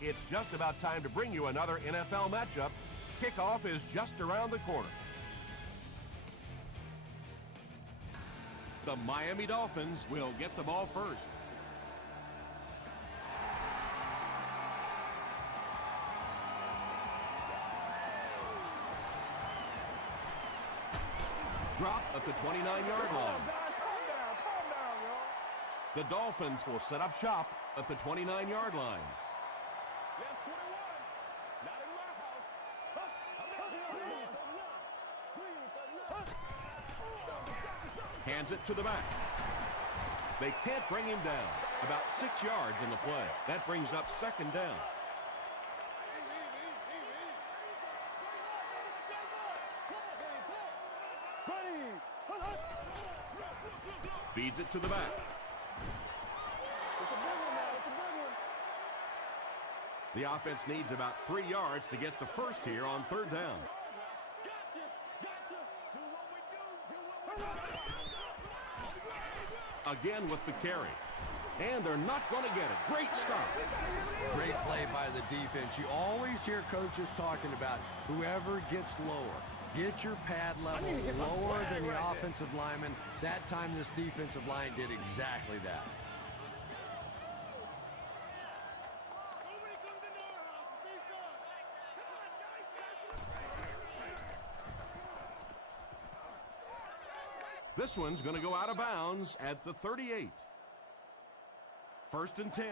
It's just about time to bring you another NFL matchup. Kickoff is just around the corner. The Miami Dolphins will get the ball first. Drop at the 29-yard line. Calm down, yo. The Dolphins will set up shop at the 29-yard line. Left 21. Not in my house. Hands it to the back. They can't bring him down. About 6 yards in the play. That brings up second down. Feeds it to the back. It's a big one now. It's a big one. The offense needs about 3 yards to get the first here on third down. Gotcha. Do what we do. Again with the carry. And they're not going to get it. Great stop. Great play by the defense. You always hear coaches talking about whoever gets lower. Get your pad level lower than the offensive lineman. That time this defensive line did exactly that. This one's going to go out of bounds at the 38. First and 10.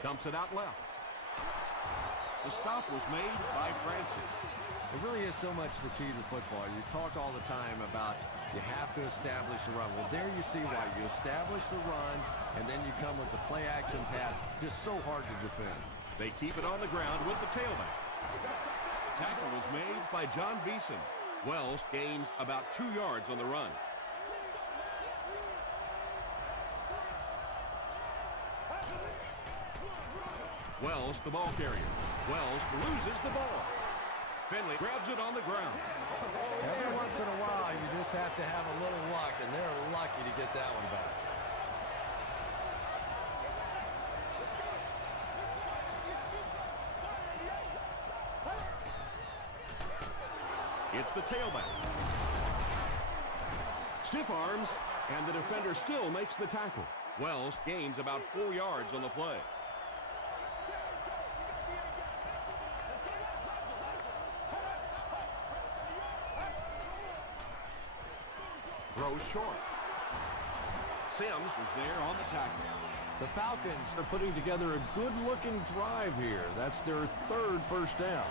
Dumps it out left. The stop was made by Francis. It really is so much the key to football. You talk all the time about you have to establish the run. Well, there you see why. You establish the run, and then you come with the play-action pass. Just so hard to defend. They keep it on the ground with the tailback. Tackle was made by John Beeson. Wells gains about 2 yards on the run. Wells, the ball carrier. Wells loses the ball. Finley grabs it on the ground. Every once in a while, you just have to have a little luck, and they're lucky to get that one back. It's the tailback. Stiff arms, and the defender still makes the tackle. Wells gains about 4 yards on the play. Throws short. Sims was there on the tackle. The Falcons are putting together a good-looking drive here. That's their third first down.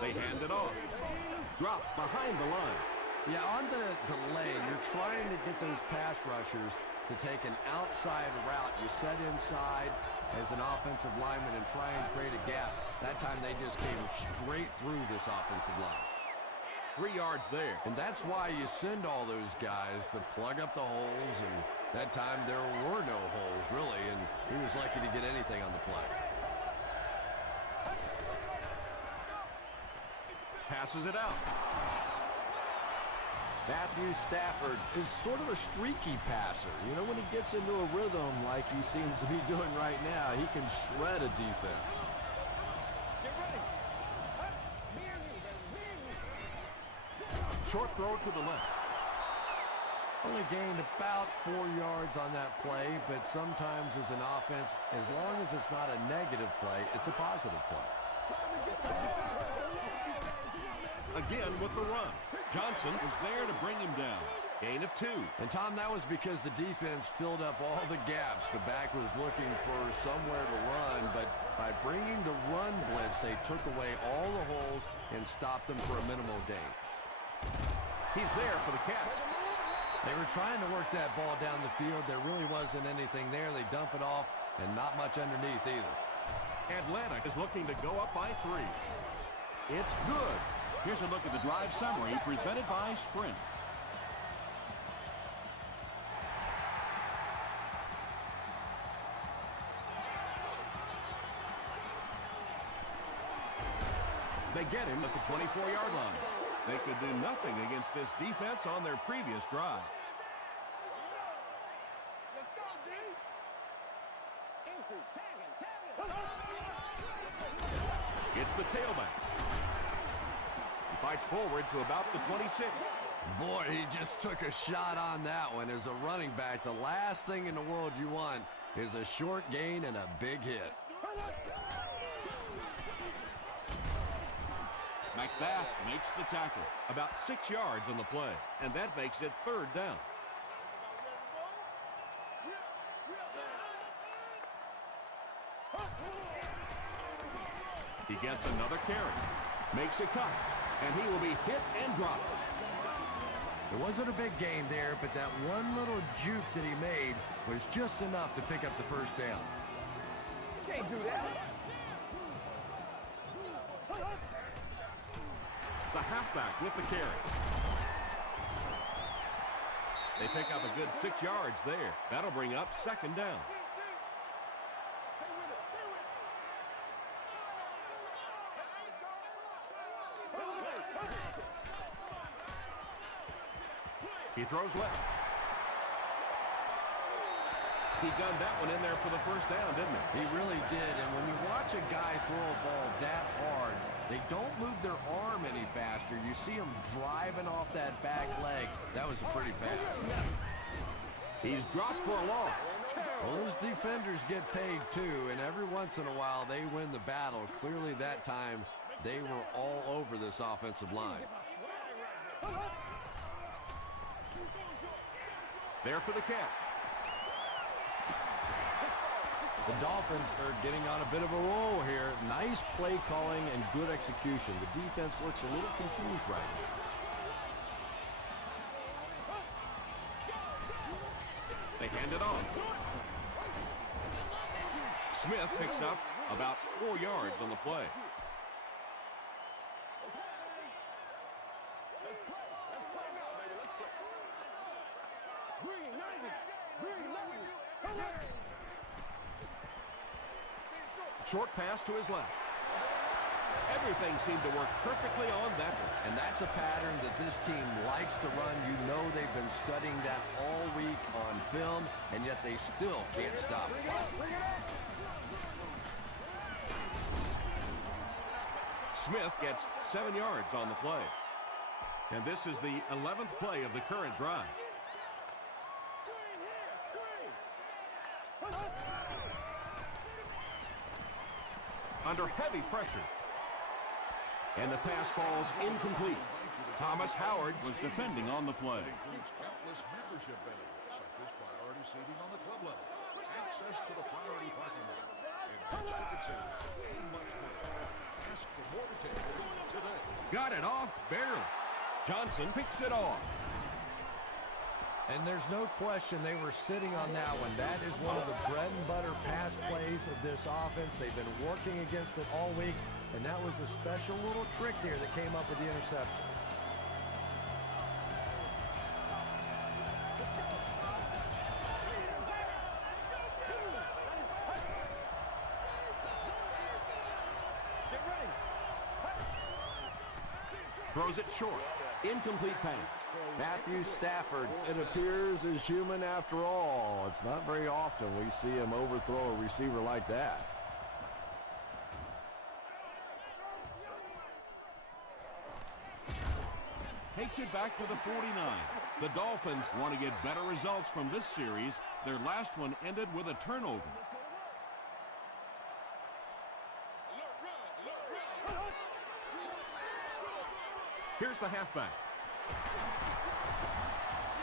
They hand it off. Dropped behind the line. Yeah, on the delay, you're trying to get those pass rushers to take an outside route. You set inside as an offensive lineman and try and create a gap. That time they just came straight through this offensive line. 3 yards there. And that's why you send all those guys to plug up the holes, and that time there were no holes, really, and he was lucky to get anything on the play. Passes it out. Matthew Stafford is sort of a streaky passer. You know, when he gets into a rhythm like he seems to be doing right now, he can shred a defense. Short throw to the left. Only gained about 4 yards on that play, but sometimes as an offense, as long as it's not a negative play, it's a positive play. Again with the run. Johnson was there to bring him down. Gain of 2. And Tom, that was because the defense filled up all the gaps. The back was looking for somewhere to run, but by bringing the run blitz, they took away all the holes and stopped them for a minimal gain. He's there for the catch. They were trying to work that ball down the field. There really wasn't anything there. They dump it off, and not much underneath either. Atlanta is looking to go up by 3. It's good. Here's a look at the drive summary presented by Sprint. They get him at the 24-yard line. They could do nothing against this defense on their previous drive. Let's go, D. Into tagging. It's the tailback. He fights forward to about the 26. Boy, he just took a shot on that one. As a running back, the last thing in the world you want is a short gain and a big hit. McBath makes the tackle. About 6 yards on the play, and that makes it 3rd down. He gets another carry, makes a cut, and he will be hit and dropped. It wasn't a big gain there, but that one little juke that he made was just enough to pick up the 1st down. Can't do that. The halfback with the carry. They pick up a good 6 yards there. That'll bring up 2nd down. He throws left. He gunned that one in there for the 1st down, didn't he? He really did, and when you watch a guy throw a ball that hard, they don't move their arm any faster. You see him driving off that back leg. That was a pretty pass. He's dropped for a loss. Well, those defenders get paid too, and every once in a while they win the battle. Clearly that time they were all over this offensive line. There for the catch. The Dolphins are getting on a bit of a roll here. Nice play calling and good execution. The defense looks a little confused right now. They hand it off. Smith picks up about 4 yards on the play. Short pass to his left. Everything seemed to work perfectly on that one. And that's a pattern that this team likes to run. You know they've been studying that all week on film, and yet they still can't stop it. Smith gets 7 yards on the play. And this is the 11th play of the current drive. Under heavy pressure. And the pass falls incomplete. Thomas Howard was defending on the play. Includes countless membership benefits, such as priority seating on the club level, access to the priority parking lot, enhanced ticket sales, and much more. Ask for more details today. Got it off barely. Johnson picks it off. And there's no question they were sitting on that one. That is one of the bread and butter pass plays of this offense. They've been working against it all week, and that was a special little trick there that came up with the interception. Throws it short. Incomplete pass. Matthew Stafford, it appears, is human after all. It's not very often we see him overthrow a receiver like that. Takes it back to the 49. The Dolphins want to get better results from this series. Their last one ended with a turnover. Here's the halfback.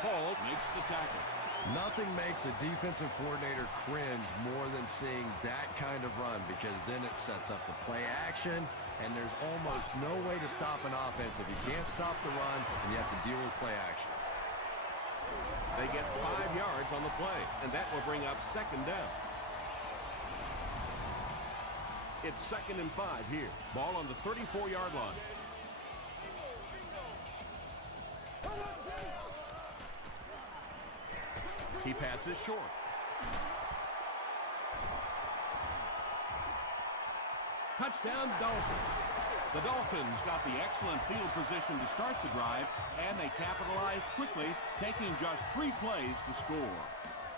Paul makes the tackle. Nothing makes a defensive coordinator cringe more than seeing that kind of run, because then it sets up the play action, and there's almost no way to stop an offense if you can't stop the run and you have to deal with play action. They get 5 yards on the play, and that will bring up 2nd down. It's 2nd and 5 here. Ball on the 34-yard line. He passes short. Touchdown, Dolphins. The Dolphins got the excellent field position to start the drive, and they capitalized quickly, taking just 3 plays to score.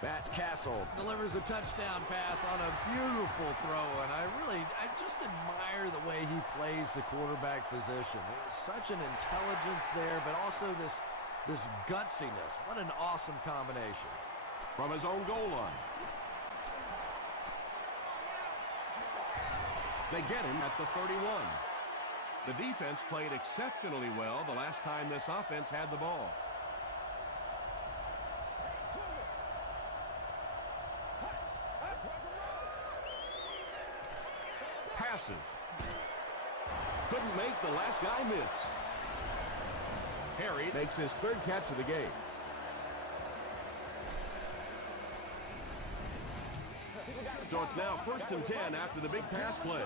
Matt Castle delivers a touchdown pass on a beautiful throw, and I just admire the way he plays the quarterback position. There's such an intelligence there, but also this gutsiness. What an awesome combination. From his own goal line. They get him at the 31. The defense played exceptionally well the last time this offense had the ball. Passes. Couldn't make the last guy miss. Harry makes his 3rd catch of the game. So it's now 1st and 10 after the big pass play.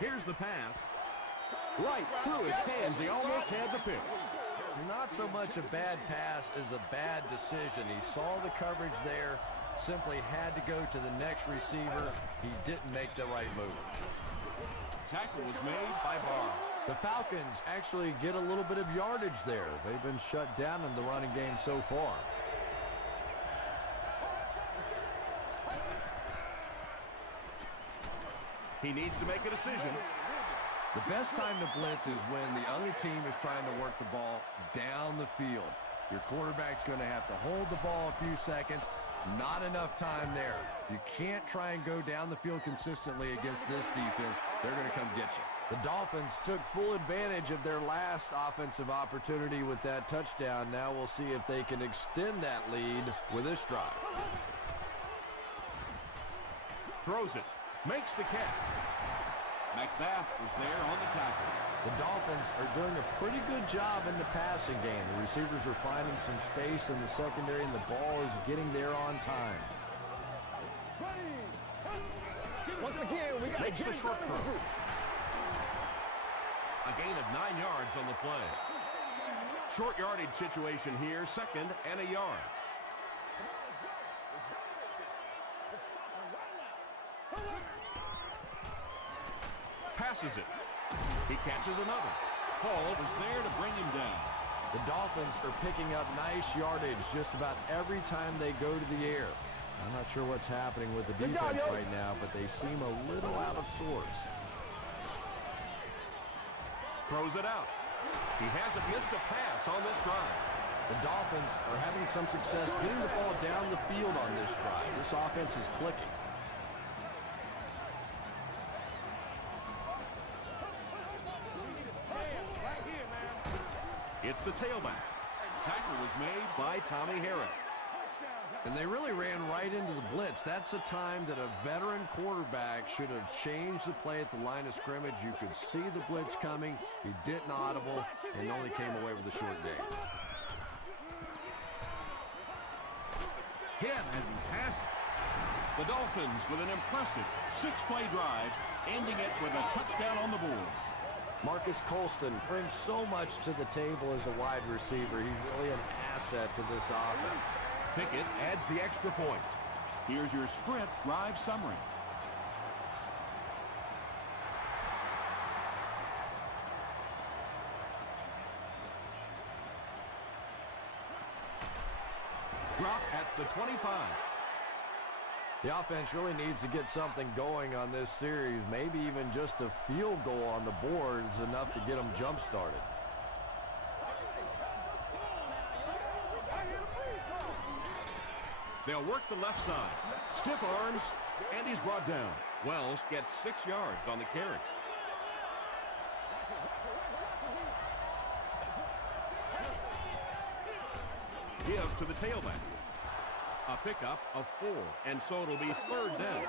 Here's the pass. Right through his hands. He almost had the pick. Not so much a bad pass as a bad decision. He saw the coverage there, simply had to go to the next receiver. He didn't make the right move. Tackle was made by Barr. The Falcons actually get a little bit of yardage there. They've been shut down in the running game so far. He needs to make a decision. The best time to blitz is when the other team is trying to work the ball down the field. Your quarterback's going to have to hold the ball a few seconds. Not enough time there. You can't try and go down the field consistently against this defense. They're going to come get you. The Dolphins took full advantage of their last offensive opportunity with that touchdown. Now we'll see if they can extend that lead with this drive. Throws it. Makes the catch. McBath was there on the tackle. The Dolphins are doing a pretty good job in the passing game. The receivers are finding some space in the secondary, and the ball is getting there on time. Once again, we got Makes the short throw. A gain of 9 yards on the play. Short yardage situation here, 2nd and a yard. Passes it. He catches another. Paul was there to bring him down. The Dolphins are picking up nice yardage just about every time they go to the air. I'm not sure what's happening with the defense right now, but they seem a little out of sorts. Throws it out. He hasn't missed a pass on this drive. The Dolphins are having some success getting the ball down the field on this drive. This offense is clicking. It's the tailback. Tackle was made by Tommy Harris. And they really ran right into the blitz. That's a time that a veteran quarterback should have changed the play at the line of scrimmage. You could see the blitz coming. He didn't audible and only came away with a short gain. Hit as he passes. The Dolphins with an impressive 6-play drive, ending it with a touchdown on the board. Marcus Colston brings so much to the table as a wide receiver. He's really an asset to this offense. Pickett adds the extra point. Here's your sprint drive summary. Drop at the 25. The offense really needs to get something going on this series. Maybe even just a field goal on the board is enough to get them jump-started. They'll work the left side. Stiff arms, and he's brought down. Wells gets 6 yards on the carry. Give to the tailback. A pickup of 4, and so it'll be 3rd down.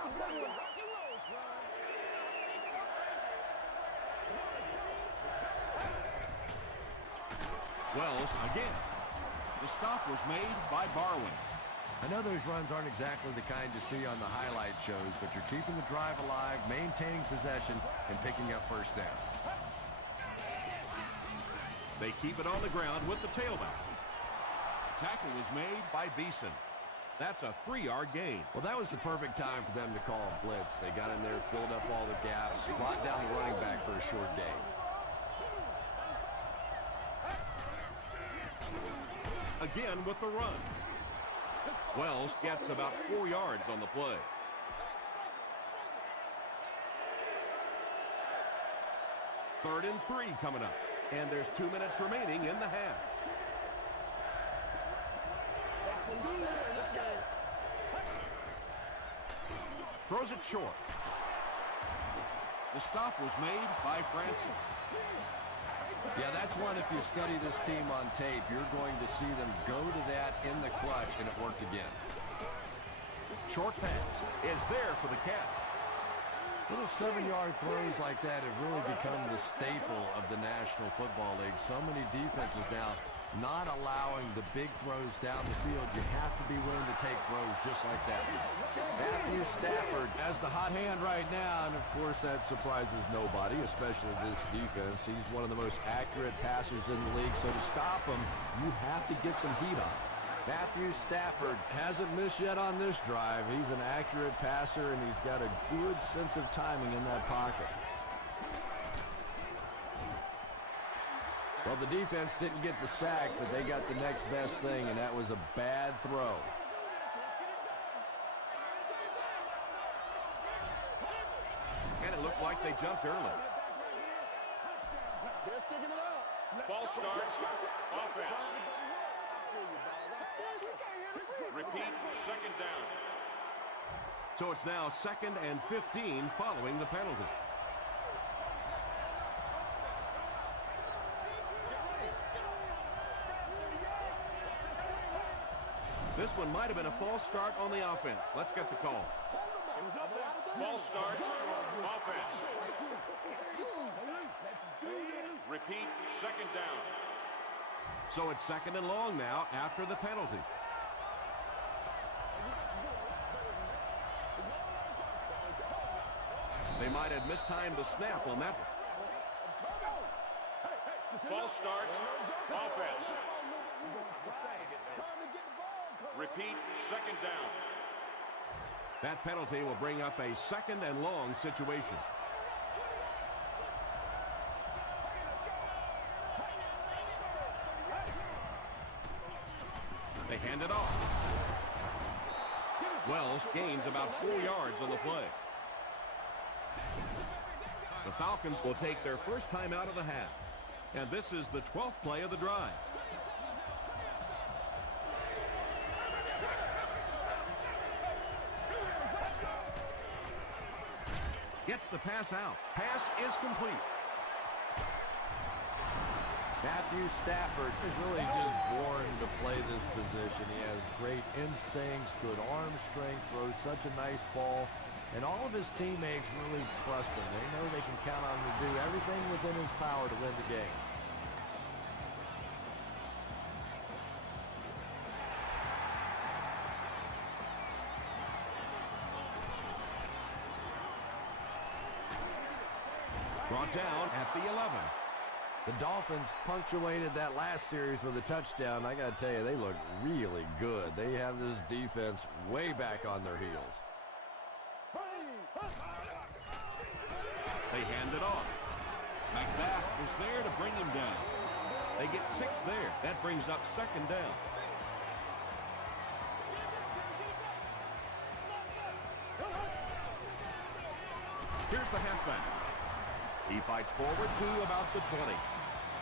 Wells again. The stop was made by Barwin. I know those runs aren't exactly the kind you see on the highlight shows, but you're keeping the drive alive, maintaining possession, and picking up first downs. They keep it on the ground with the tailback. Tackle was made by Beeson. That's a 3-yard gain. Well, that was the perfect time for them to call a blitz. They got in there, filled up all the gaps, brought down the running back for a short gain. Again with the run. Wells gets about 4 yards on the play. Third and 3 coming up. And there's 2 minutes remaining in the half. Throws it short. The stop was made by Francis. Yeah, that's one, if you study this team on tape, you're going to see them go to that in the clutch, and it worked again. Short pass is there for the catch. Little 7-yard throws like that have really become the staple of the National Football League. So many defenses now not allowing the big throws down the field. You have to be willing to take throws just like that. Matthew Stafford has the hot hand right now, and of course that surprises nobody, especially this defense. He's one of the most accurate passers in the league, so to stop him, you have to get some heat on him. Matthew Stafford hasn't missed yet on this drive. He's an accurate passer, and he's got a good sense of timing in that pocket. Well, the defense didn't get the sack, but they got the next best thing, and that was a bad throw. And it looked like they jumped early. They're sticking it out. False start. Offense. Repeat, second down. So it's now 2nd and 15 following the penalty. This one might have been a false start on the offense. Let's get the call. False start. Offense. Repeat, second down. So it's 2nd and long now after the penalty. They might have mistimed the snap on that one. False start. Offense. Repeat, second down. That penalty will bring up a 2nd and long situation. They hand it off. Wells gains about 4 yards on the play. The Falcons will take their first time out of the half. And this is the 12th play of the drive. Gets the pass out. Pass is complete. Matthew Stafford is really just born to play this position. He has great instincts, good arm strength, throws such a nice ball. And all of his teammates really trust him. They know they can count on him to do everything within his power to win the game. Brought down at the 11. The Dolphins punctuated that last series with a touchdown. I got to tell you, they look really good. They have this defense way back on their heels. They hand it off. McBath was there to bring him down. They get 6 there. That brings up 2nd down. Here's the halfback. He fights forward to about the 20.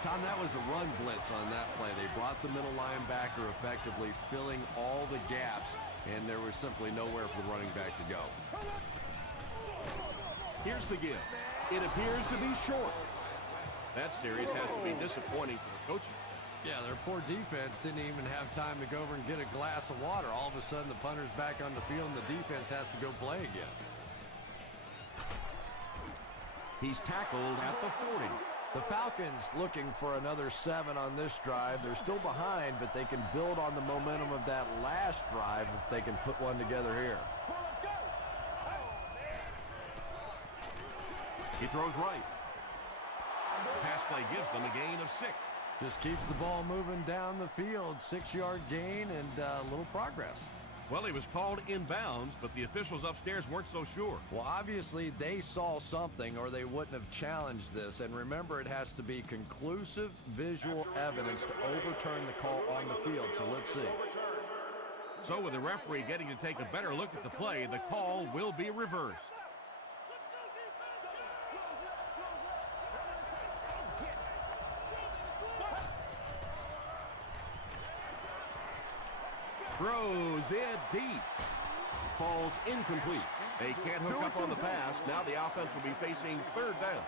Tom, that was a run blitz on that play. They brought the middle linebacker effectively filling all the gaps, and there was simply nowhere for the running back to go. Here's the give. It appears to be short. That series has to be disappointing for the coaching. Yeah, their poor defense didn't even have time to go over and get a glass of water. All of a sudden, the punter's back on the field, and the defense has to go play again. He's tackled at the 40. The Falcons looking for another 7 on this drive. They're still behind, but they can build on the momentum of that last drive if they can put one together here. He throws right. Pass play gives them a gain of 6. Just keeps the ball moving down the field. 6-yard gain and a little progress. Well, he was called inbounds, but the officials upstairs weren't so sure. Well, obviously, they saw something or they wouldn't have challenged this. And remember, it has to be conclusive visual evidence to overturn the call on the field. So let's see. So with the referee getting to take a better look at the play, the call will be reversed. Throws it deep. Falls incomplete. They can't hook up on the pass. Now the offense will be facing third down.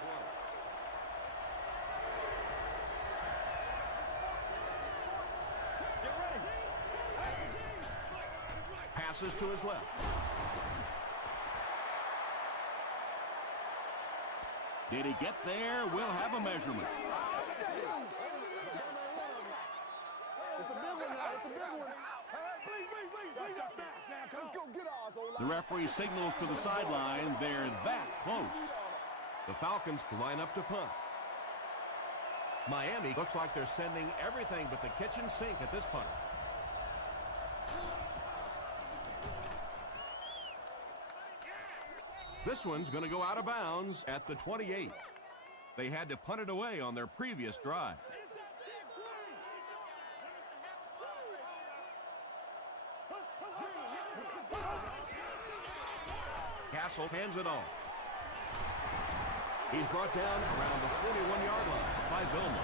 Passes to his left. Did he get there? We'll have a measurement. It's a big one now. It's a big one. Let's go get ours, O-line. The referee signals to the sideline. They're that close. The Falcons line up to punt. Miami looks like they're sending everything but the kitchen sink at this punt. This one's going to go out of bounds at the 28. They had to punt it away on their previous drive. Castle hands it off. He's brought down around the 41-yard line by Vilma.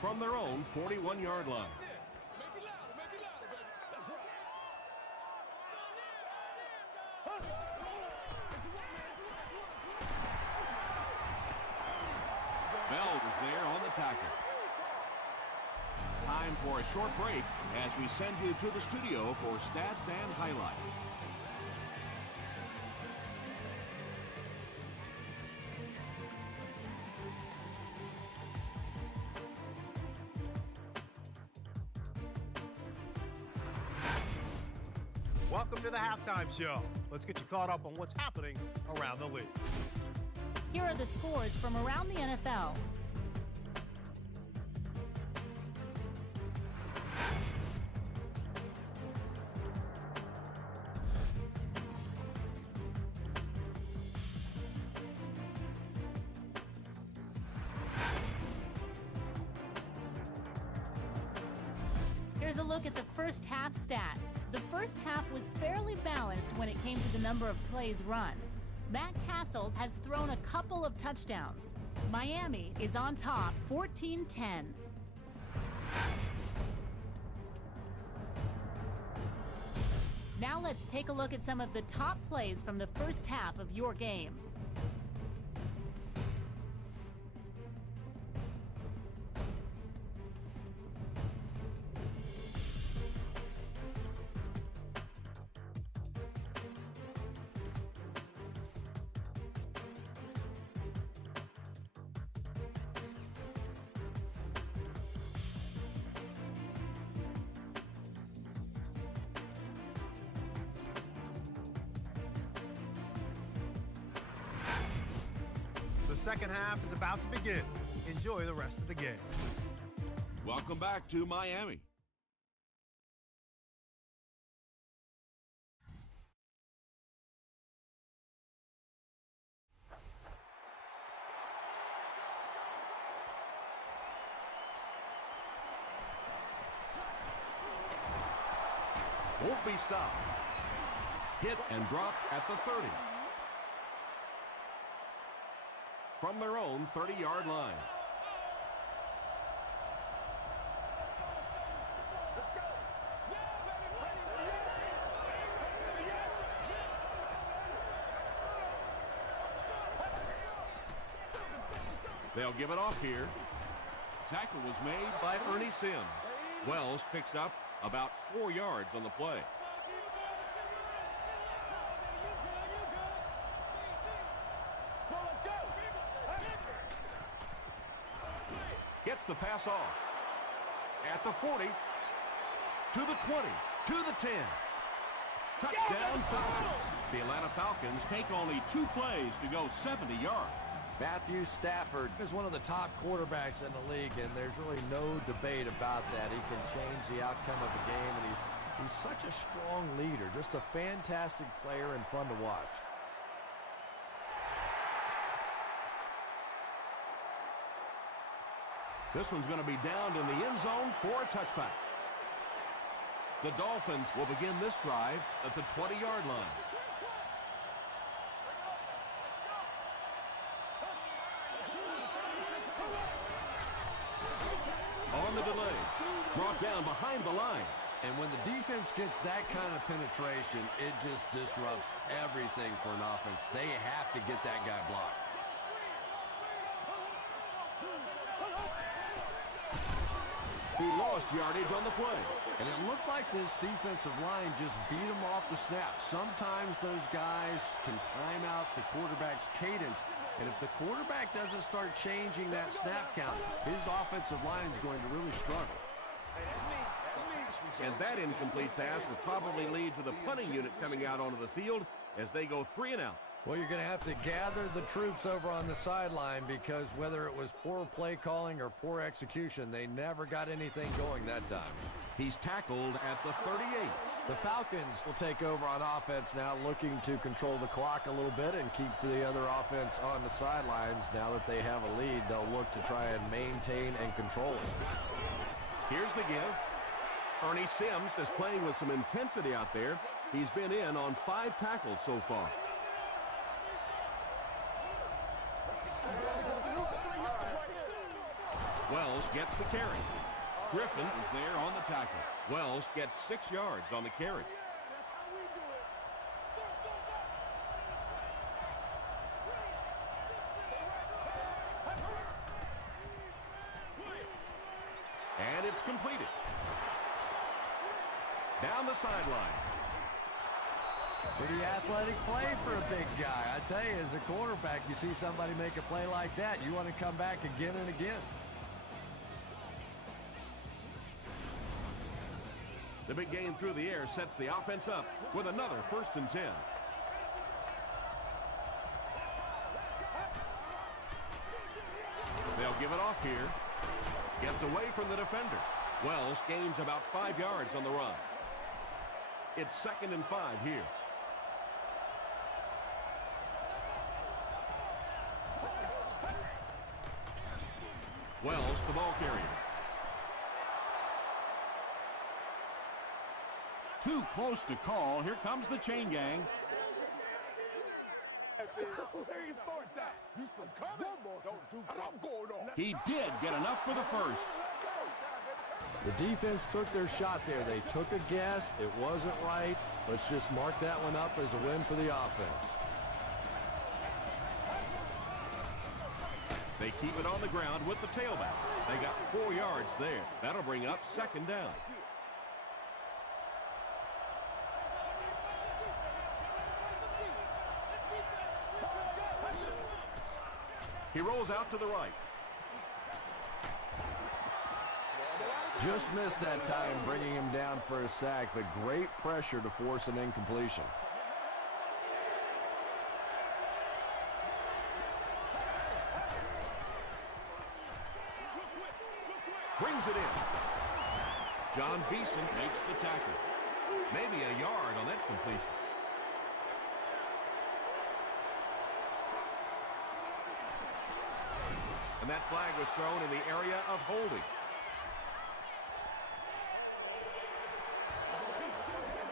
From their own 41-yard line. Bell was there on the tackle. Time for a short break as we send you to the studio for stats and highlights. Welcome to the halftime show. Let's get you caught up on what's happening around the league. Here are the scores from around the NFL. Here's a look at the first half stats. The first half was fairly balanced when it came to the number of plays run. Matt Castle has thrown a couple of touchdowns. Miami is on top, 14-10. Now let's take a look at some of the top plays from the first half of your game. The second half is about to begin. Enjoy the rest of the game. Welcome back to Miami. Won't be stopped. Hit and dropped at the 30. From their own 30-yard line. Let's go. They'll give it off here. Tackle was made by Ernie Sims. Wells picks up about 4 yards on the play. Gets the pass off. At the 40, to the 20, to the 10. Touchdown Falcons. The Atlanta Falcons take only 2 plays to go 70 yards. Matthew Stafford is one of the top quarterbacks in the league, and there's really no debate about that. He can change the outcome of the game, and he's such a strong leader, just a fantastic player and fun to watch. This one's going to be down in the end zone for a touchback. The Dolphins will begin this drive at the 20-yard line. On the delay, brought down behind the line. And when the defense gets that kind of penetration, it just disrupts everything for an offense. They have to get that guy blocked. He lost yardage on the play. And it looked like this defensive line just beat him off the snap. Sometimes those guys can time out the quarterback's cadence. And if the quarterback doesn't start changing that snap count, his offensive line is going to really struggle. And that incomplete pass will probably lead to the punting unit coming out onto the field as they go 3 and out. Well, you're going to have to gather the troops over on the sideline because whether it was poor play calling or poor execution, they never got anything going that time. He's tackled at the 38. The Falcons will take over on offense now, looking to control the clock a little bit and keep the other offense on the sidelines. Now that they have a lead, they'll look to try and maintain and control it. Here's the give. Ernie Sims is playing with some intensity out there. He's been in on 5 tackles so far. Wells gets the carry. Griffin is there on the tackle. Wells gets 6 yards on the carry. And it's completed. Down the sideline. Pretty athletic play for a big guy. I tell you, as a quarterback, you see somebody make a play like that, you want to come back again and again. The big game through the air sets the offense up with another 1st and 10. They'll give it off here. Gets away from the defender. Wells gains about 5 yards on the run. It's 2nd and 5 here. Wells, the ball carrier. Too close to call. Here comes the chain gang. He did get enough for the first. The defense took their shot there. They took a guess. It wasn't right. Let's just mark that one up as a win for the offense. They keep it on the ground with the tailback. They got 4 yards there. That'll bring up 2nd down. He rolls out to the right. Just missed that time, bringing him down for a sack. The great pressure to force an incompletion. Brings it in. John Beeson makes the tackle. Maybe a yard on that completion. And that flag was thrown in the area of holding.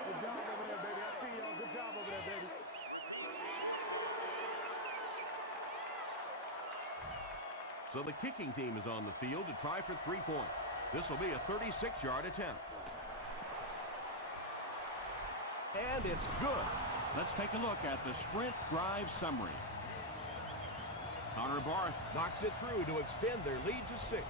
Good job over there, baby. I see y'all. Good job over there, baby. So the kicking team is on the field to try for 3 points. This will be a 36-yard attempt. And it's good. Let's take a look at the sprint drive summary. Connor Barth knocks it through to extend their lead to 6.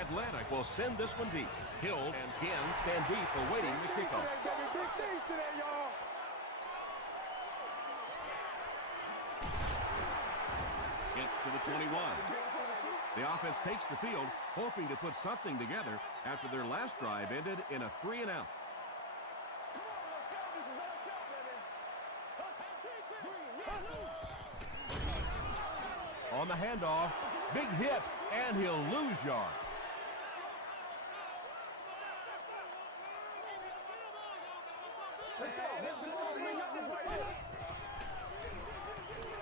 Atlantic will send this one deep. Hill and Ginn stand deep awaiting the kickoff. Big things today, y'all. Gets to the 21. The offense takes the field, hoping to put something together after their last drive ended in a 3 and out. on the handoff. Big hit, and he'll lose yards.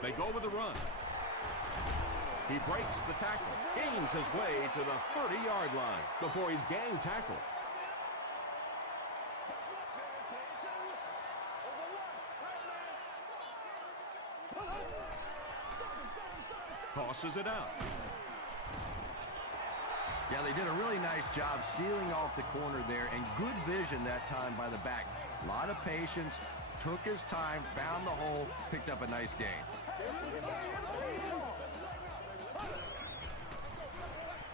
They go with the run. He breaks the tackle, gains his way to the 30-yard line before he's gang tackled. Tosses it out. Yeah, they did a really nice job sealing off the corner there, and good vision that time by the back. A lot of patience, took his time, found the hole, picked up a nice gain.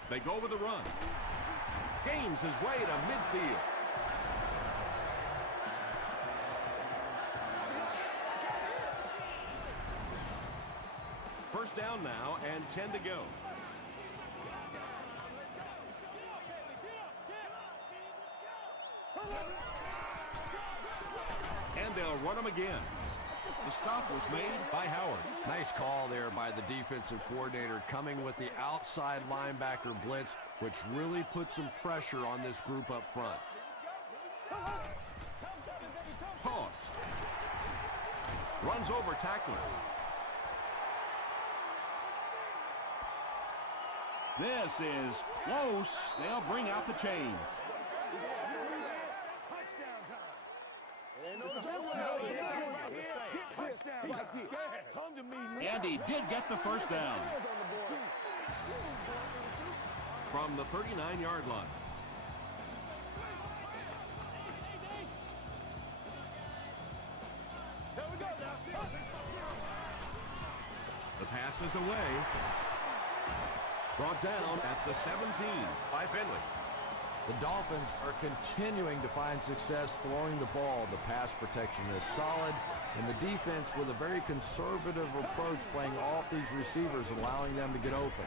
They go with the run. Gains his way to midfield. First down now and 10 to go. And they'll run him again. The stop was made by Howard. Nice call there by the defensive coordinator, coming with the outside linebacker blitz, which really put some pressure on this group up front. Toss. Runs over tackler. This is close. They'll bring out the chains. And he did get the first down. From the 39-yard line. The pass is away. Brought down at the 17 by Finley. The Dolphins are continuing to find success throwing the ball. The pass protection is solid, and the defense with a very conservative approach playing off these receivers, allowing them to get open.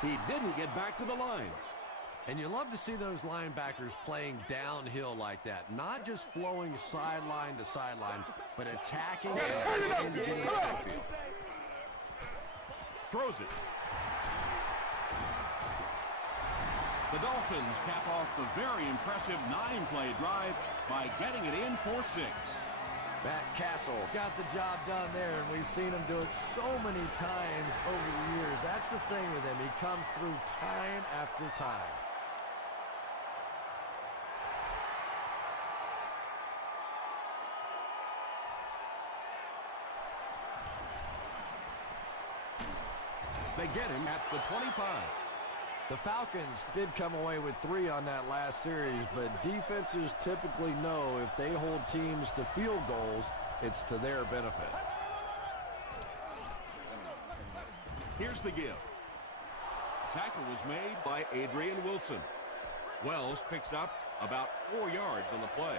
He didn't get back to the line. And you love to see those linebackers playing downhill like that, not just flowing sideline to sideline, but attacking and getting in the backfield. Throws it. The Dolphins cap off the very impressive 9-play drive by getting it in for 6. Matt Castle got the job done there, and we've seen him do it so many times over the years. That's the thing with him. He comes through time after time. They get him at the 25. The Falcons did come away with 3 on that last series, but defenses typically know if they hold teams to field goals, it's to their benefit. Here's the give. Tackle was made by Adrian Wilson. Wells picks up about 4 yards on the play.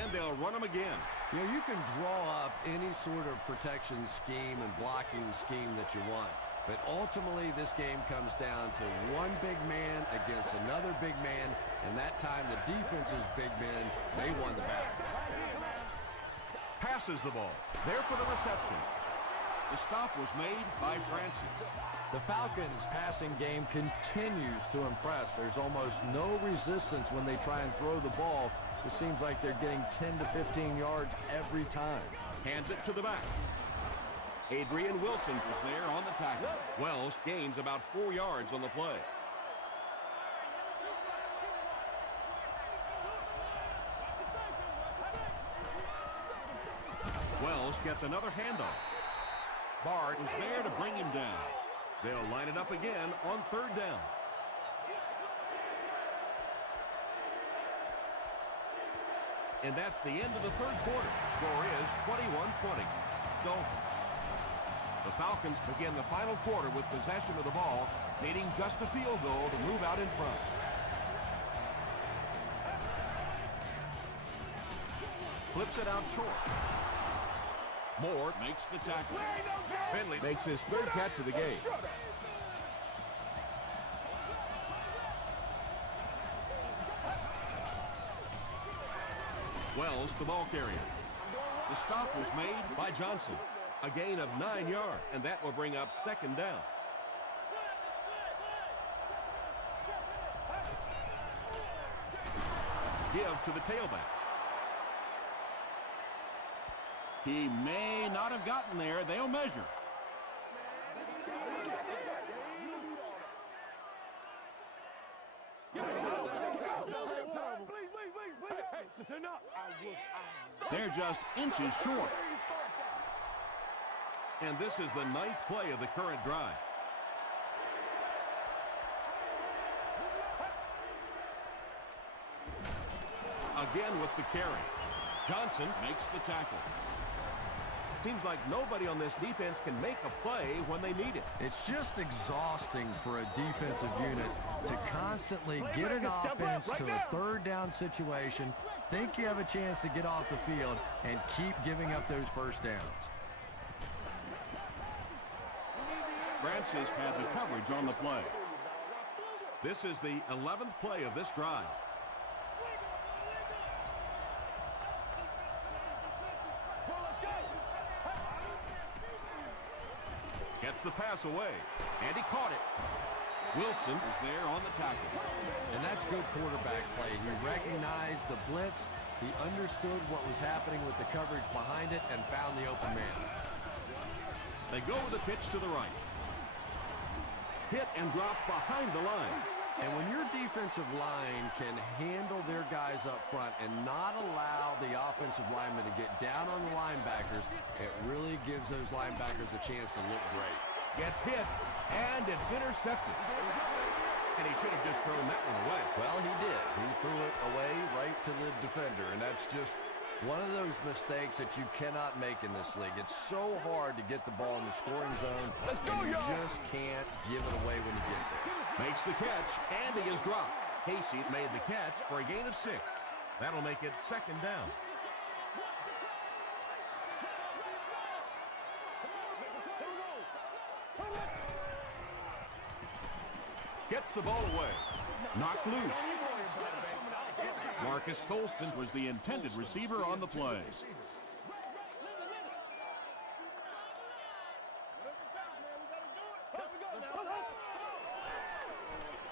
And they'll run him again. You know, you can draw up any sort of protection scheme and blocking scheme that you want. But ultimately, this game comes down to one big man against another big man. And that time, the defense's big men, they won the battle. Passes the ball. There for the reception. The stop was made by Francis. The Falcons' passing game continues to impress. There's almost no resistance when they try and throw the ball. It seems like they're getting 10 to 15 yards every time. Hands it to the back. Adrian Wilson was there on the tackle. Wells gains about 4 yards on the play. Wells gets another handoff. Bart was there to bring him down. They'll line it up again on 3rd down. And that's the end of the 3rd quarter. Score is 21-20. Dolphins. The Falcons begin the final quarter with possession of the ball, needing just a field goal to move out in front. Flips it out short. Moore makes the tackle. Finley makes his 3rd catch of the game. Wells, the ball carrier. The stop was made by Johnson. A gain of 9 yards, and that will bring up second down. Give to the tailback. He may not have gotten there. They'll measure. They're just inches short. And this is the 9th play of the current drive. Again with the carry. Johnson makes the tackle. Seems like nobody on this defense can make a play when they need it. It's just exhausting for a defensive unit to constantly get an offense to a third down situation, think you have a chance to get off the field, and keep giving up those first downs. Francis had the coverage on the play. This is the 11th play of this drive. Gets the pass away, and he caught it. Wilson is there on the tackle. And that's good quarterback play. He recognized the blitz, he understood what was happening with the coverage behind it, and found the open man. They go with a pitch to the right. Hit and drop behind the line. And when your defensive line can handle their guys up front and not allow the offensive linemen to get down on the linebackers, it really gives those linebackers a chance to look great. Gets hit, and it's intercepted. And he should have just thrown that one away. Well, he did. He threw it away right to the defender, and that's just one of those mistakes that you cannot make in this league. It's so hard to get the ball in the scoring zone, and you just can't give it away when you get there. Makes the catch, and he is dropped. Casey made the catch for a gain of 6. That'll make it second down. Gets the ball away. Knocked loose. Marcus Colston was the intended receiver on the play.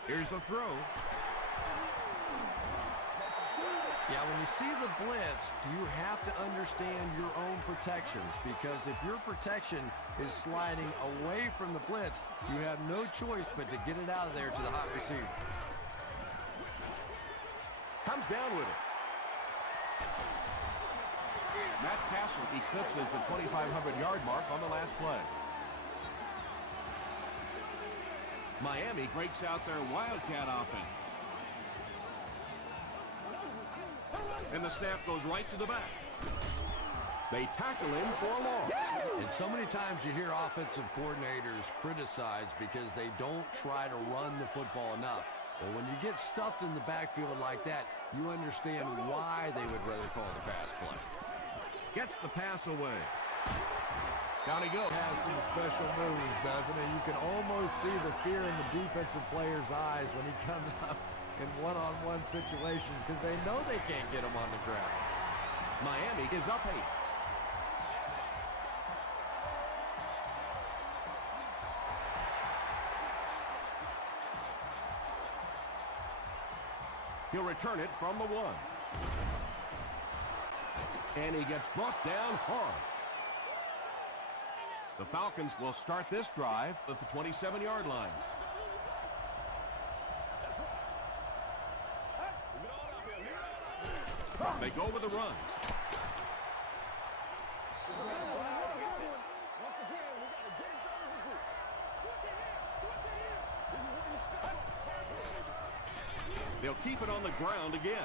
Here's the throw. Yeah, when you see the blitz, you have to understand your own protections, because if your protection is sliding away from the blitz, you have no choice but to get it out of there to the hot receiver. Comes down with it. Matt Castle eclipses the 2,500-yard mark on the last play. Miami breaks out their Wildcat offense. And the snap goes right to the back. They tackle him for a loss. And so many times you hear offensive coordinators criticized because they don't try to run the football enough. Well, when you get stuffed in the backfield like that, you understand why they would rather call the pass play. Gets the pass away. Down he goes. Has some special moves, doesn't it? You can almost see the fear in the defensive player's eyes when he comes up in one-on-one situations, because they know they can't get him on the ground. Miami is up 8. He'll return it from the 1. And he gets brought down hard. The Falcons will start this drive at the 27-yard line. They go with a run. They'll keep it on the ground again.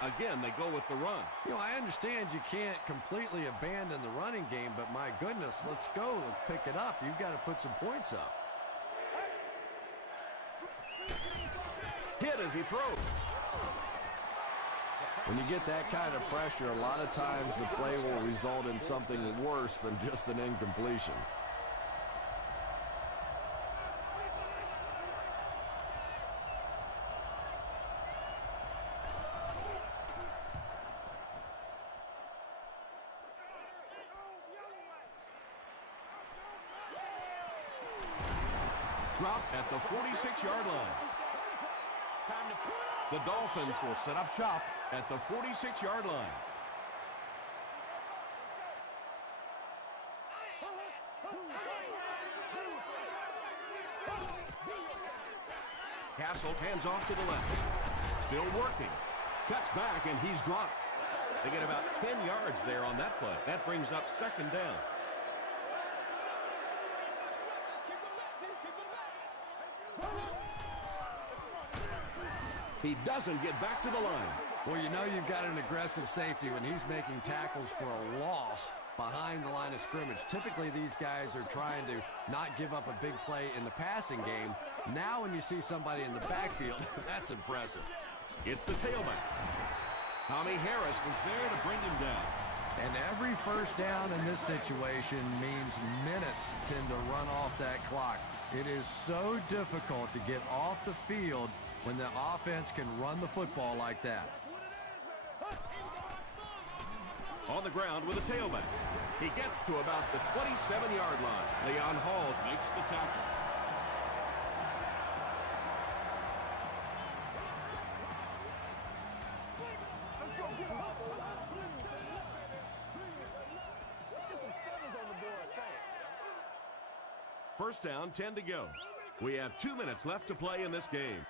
Again, they go with the run. You know, I understand you can't completely abandon the running game, but my goodness, let's go. Let's pick it up. You've got to put some points up. Hit as he throws. When you get that kind of pressure, a lot of times the play will result in something worse than just an incompletion. dropped at the 46-yard line. The Dolphins will set up shop at the 46-yard line. Castle hands off to the left. Still working. Cuts back, and he's dropped. They get about 10 yards there on that play. That brings up second down. He doesn't get back to the line. Well, you know you've got an aggressive safety when he's making tackles for a loss behind the line of scrimmage. Typically, these guys are trying to not give up a big play in the passing game. Now, when you see somebody in the backfield, that's impressive. It's the tailback. Tommy Harris was there to bring him down. And every first down in this situation means minutes tend to run off that clock. It is so difficult to get off the field when the offense can run the football like that. On the ground with a tailback. He gets to about the 27-yard line. Leon Hall makes the tackle. First down, 10 to go. We have 2 minutes left to play in this game.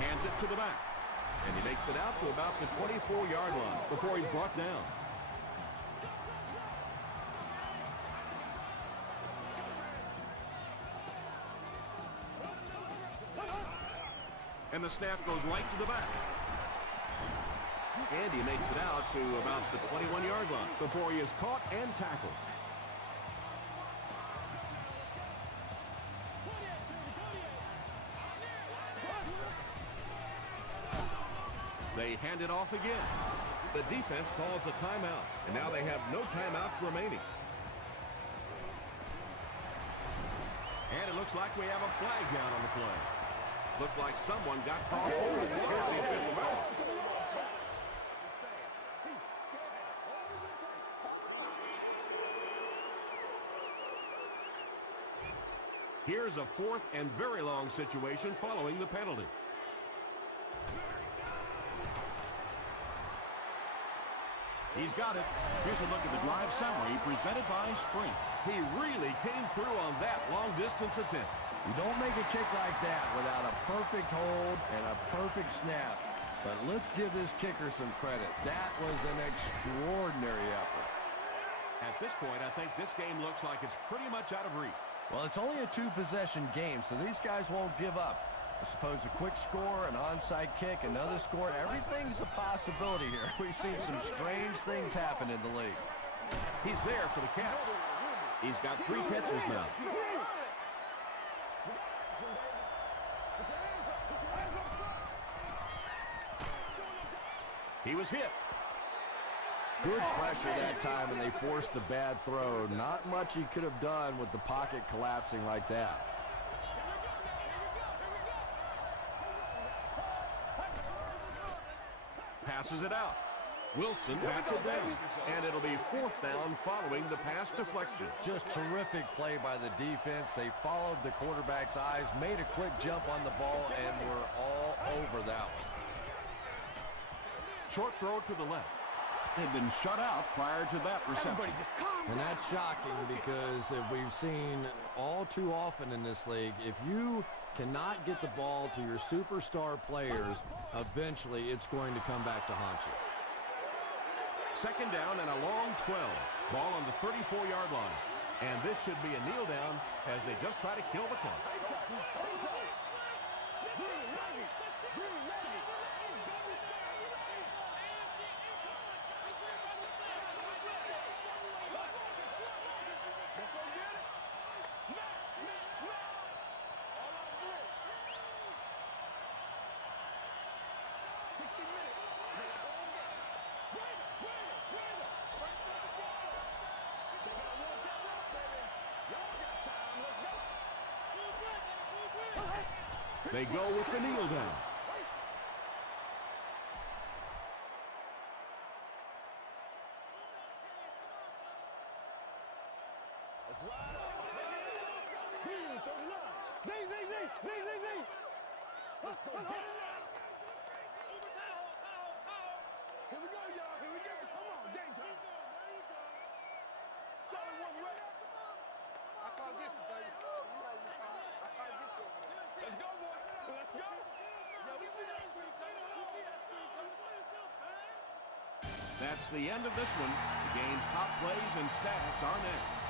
Hands it to the back. And he makes it out to about the 24-yard line before he's brought down. And the snap goes right to the back. And he makes it out to about the 21-yard line before he is caught and tackled. They hand it off again. The defense calls a timeout, and now they have no timeouts remaining. And it looks like we have a flag down on the play. Looked like someone got caught. Here's the official call. Here's a fourth and very long situation following the penalty. He's got it. Here's a look at the drive summary presented by Sprint. He really came through on that long-distance attempt. You don't make a kick like that without a perfect hold and a perfect snap. But let's give this kicker some credit. That was an extraordinary effort. At this point, I think this game looks like it's pretty much out of reach. Well, it's only a two-possession game, so these guys won't give up. I suppose a quick score, an onside kick, another score, everything's a possibility here. We've seen some strange things happen in the league. He's there for the catch. He's got 3 catches now. He was hit. Good pressure that time, and they forced a bad throw. Not much he could have done with the pocket collapsing like that. Passes it out. Wilson bats it down. And it'll be 4th down following the pass deflection. Just terrific play by the defense. They followed the quarterback's eyes, made a quick jump on the ball, and were all over that one. Short throw to the left. They've been shut out prior to that reception. And that's shocking because if we've seen all too often in this league, if you cannot get the ball to your superstar players, eventually it's going to come back to haunt you. Second down and a long 12. Ball on the 34-yard line. And this should be a kneel down as they just try to kill the clock. They go with the kneel down. That's wide open. Here, 39. Z. Let's go. Get it now. Here we go, y'all. Here we go. Come on, game time. Starting one way. I try to get you, baby. You know you fine. I try to get you over there. Let's go, boy. Let's go. Yeah, we see that screen coming. We see that screen coming. That's the end of this one. The game's top plays and stats are next.